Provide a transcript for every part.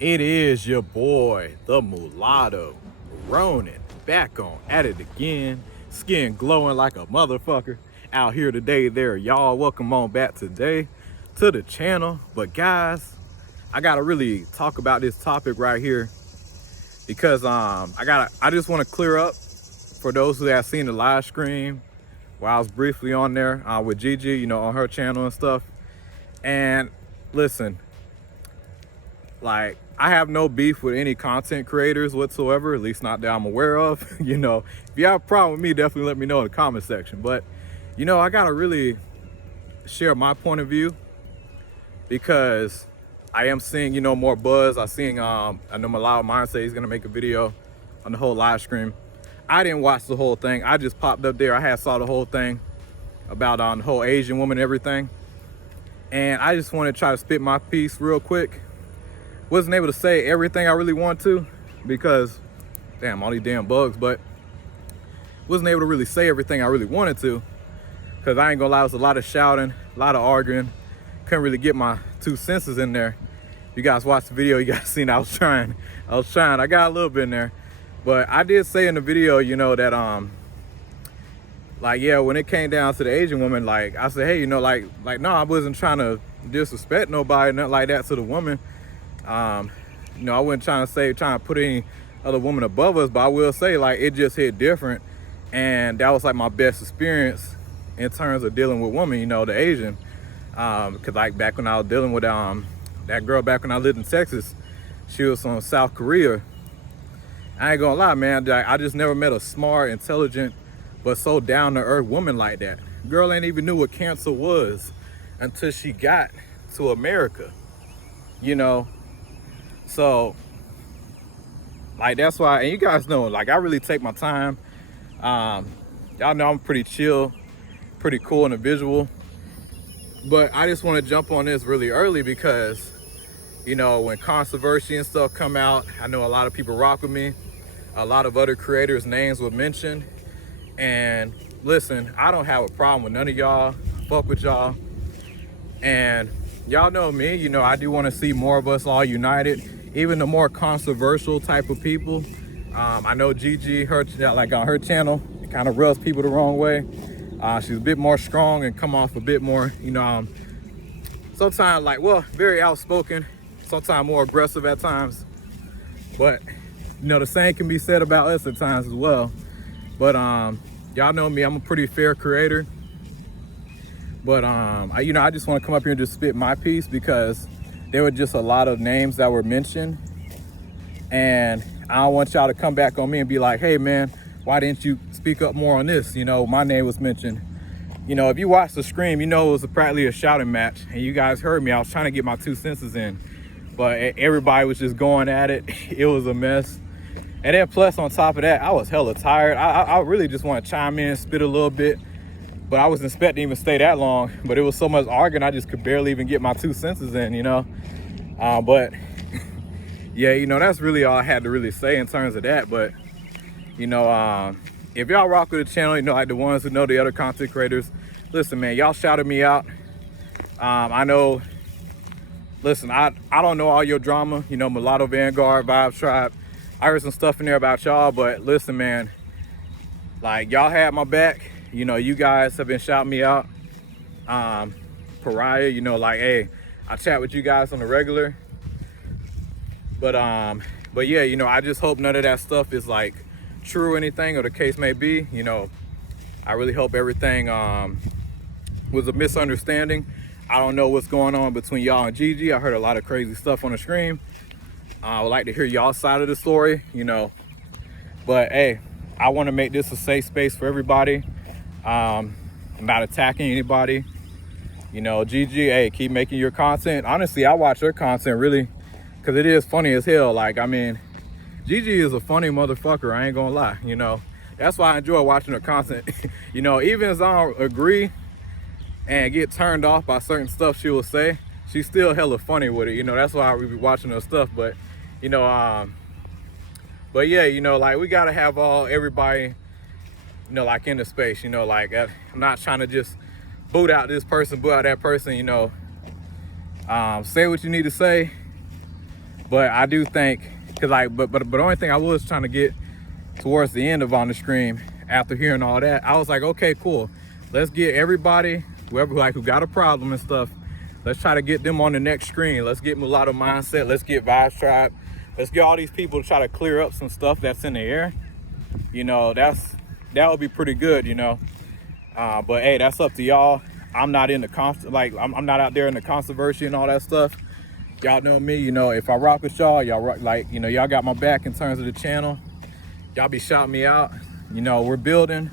It is your boy, the Mulatto, Ronin, back on at it again. Skin glowing like a motherfucker. Out here today, there, y'all. Welcome on back today to the channel. But guys, I gotta really talk about this topic right here because I just want to clear up for those who have seen the live stream while I was briefly on there with Gigi, on her channel and stuff. And listen, like, I have no beef with any content creators whatsoever, at least not that I'm aware of. If you have a problem with me, definitely let me know in the comment section. But, I gotta really share my point of view because I am seeing, more buzz. I know Mulatto Mind say he's gonna make a video on the whole live stream. I didn't watch the whole thing. I just popped up there. I saw the whole thing about the whole Asian woman and everything. And I just want to try to spit my piece real quick. Wasn't able to say everything I really want to because, damn, all these damn bugs, but wasn't able to really say everything I really wanted to because I ain't gonna lie, it was a lot of shouting, a lot of arguing. Couldn't really get my 2 senses in there. If you guys watched the video, you guys seen I was trying. I got a little bit in there. But I did say in the video, that when it came down to the Asian woman, like I said, hey, no, I wasn't trying to disrespect nobody, nothing like that to the woman. I wasn't trying to put any other woman above us, but I will say, like, it just hit different. And that was like my best experience in terms of dealing with women, the Asian. Cause like back when I was dealing with that girl back when I lived in Texas, she was from South Korea. I ain't gonna lie, man, I just never met a smart, intelligent, but so down to earth woman like that. Girl ain't even knew what cancer was until she got to America, So, like, that's why, and you guys know, like, I really take my time. Y'all know I'm pretty chill, pretty cool individual. But I just want to jump on this really early because, when controversy and stuff come out, I know a lot of people rock with me. A lot of other creators' names were mentioned. And listen, I don't have a problem with none of y'all. Fuck with y'all. And y'all know me, I do want to see more of us all united. Even the more controversial type of people. I know Gigi, like on her channel, it kind of rubs people the wrong way. She's a bit more strong and come off a bit more, sometimes very outspoken, sometimes more aggressive at times. But, the same can be said about us at times as well. But y'all know me, I'm a pretty fair creator. But I just want to come up here and just spit my piece because there were just a lot of names that were mentioned. And I don't want y'all to come back on me and be like, hey man, why didn't you speak up more on this? My name was mentioned. If you watch the stream, it was practically a shouting match. And you guys heard me, I was trying to get my 2 senses in. But everybody was just going at it. It was a mess. And then plus on top of that, I was hella tired. I really just want to chime in, spit a little bit. But I wasn't expecting to even stay that long. But it was so much arguing, I just could barely even get my 2 senses in, But yeah, that's really all I had to really say in terms of that. But, if y'all rock with the channel, like the ones who know the other content creators, listen, man, y'all shouted me out. I know, listen, I don't know all your drama, Mulatto Vanguard, Vibe Tribe. I heard some stuff in there about y'all, but listen, man, like, y'all had my back. You guys have been shouting me out. Pariah, like, hey, I chat with you guys on the regular. But yeah, I just hope none of that stuff is like true or anything, or the case may be. I really hope everything was a misunderstanding. I don't know what's going on between y'all and Gigi. I heard a lot of crazy stuff on the stream. I would like to hear y'all side of the story, But hey, I want to make this a safe space for everybody. I'm not attacking anybody. Gigi, hey, keep making your content. Honestly, I watch her content really because it is funny as hell. Like, I mean, Gigi is a funny motherfucker, I ain't gonna lie, That's why I enjoy watching her content. Even as I don't agree and get turned off by certain stuff she will say, she's still hella funny with it, That's why we be watching her stuff. But, but yeah, like, we gotta have everybody, like, in the space, like, I'm not trying to just boot out this person, boot out that person, say what you need to say. But I do think, cause like, but the only thing I was trying to get towards the end of On the Stream, after hearing all that, I was like, okay, cool. Let's get everybody, whoever like who got a problem and stuff, let's try to get them on the next screen. Let's get Mulatto Mindset. Let's get Vibes Tribe. Let's get all these people to try to clear up some stuff that's in the air. You know, that would be pretty good, you know. But hey, that's up to y'all. I'm not in the I'm not out there in the controversy and all that stuff. Y'all know me, you know, if I rock with y'all, y'all rock, like, you know, y'all got my back in terms of the channel. Y'all be shouting me out. You know, we're building.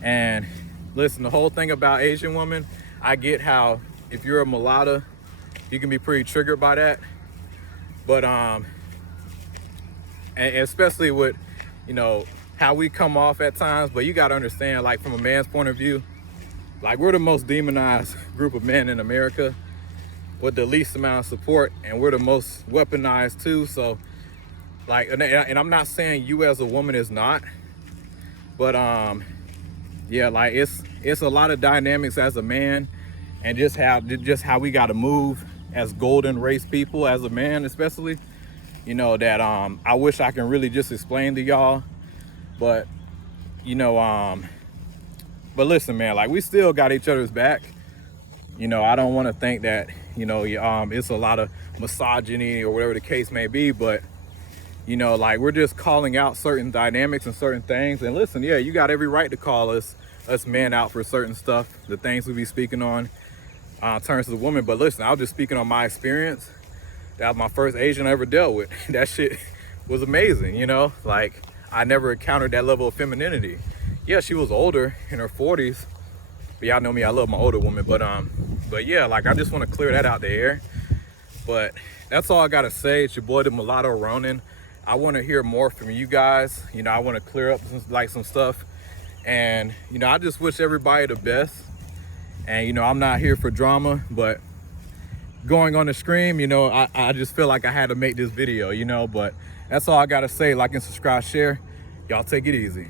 And listen, the whole thing about Asian women, I get how if you're a mulatto, you can be pretty triggered by that. But and especially with, you know, how we come off at times. But you got to understand, like, from a man's point of view, like, we're the most demonized group of men in America with the least amount of support, and we're the most weaponized too. So like, and I'm not saying you as a woman is not, but yeah, like it's a lot of dynamics as a man, and just how we got to move as golden race people, as a man especially, you know, that I wish I can really just explain to y'all. But you know, but listen, man, like, we still got each other's back. You know, I don't want to think that, you know, it's a lot of misogyny or whatever the case may be, but, you know, like, we're just calling out certain dynamics and certain things. And listen, yeah, you got every right to call us men out for certain stuff, the things we be speaking on in terms of the woman. But listen, I was just speaking on my experience. That was my first Asian I ever dealt with. That shit was amazing, you know? Like, I never encountered that level of femininity. Yeah, she was older, in her 40s. But y'all know me, I love my older woman. But yeah, like, I just want to clear that out the air. But that's all I gotta say. It's your boy, the Mulatto Ronin. I want to hear more from you guys. You know, I want to clear up some stuff. And, you know, I just wish everybody the best. And, you know, I'm not here for drama, but going on the stream, you know, I just feel like I had to make this video, you know. But that's all I gotta say. Like and subscribe, share. Y'all take it easy.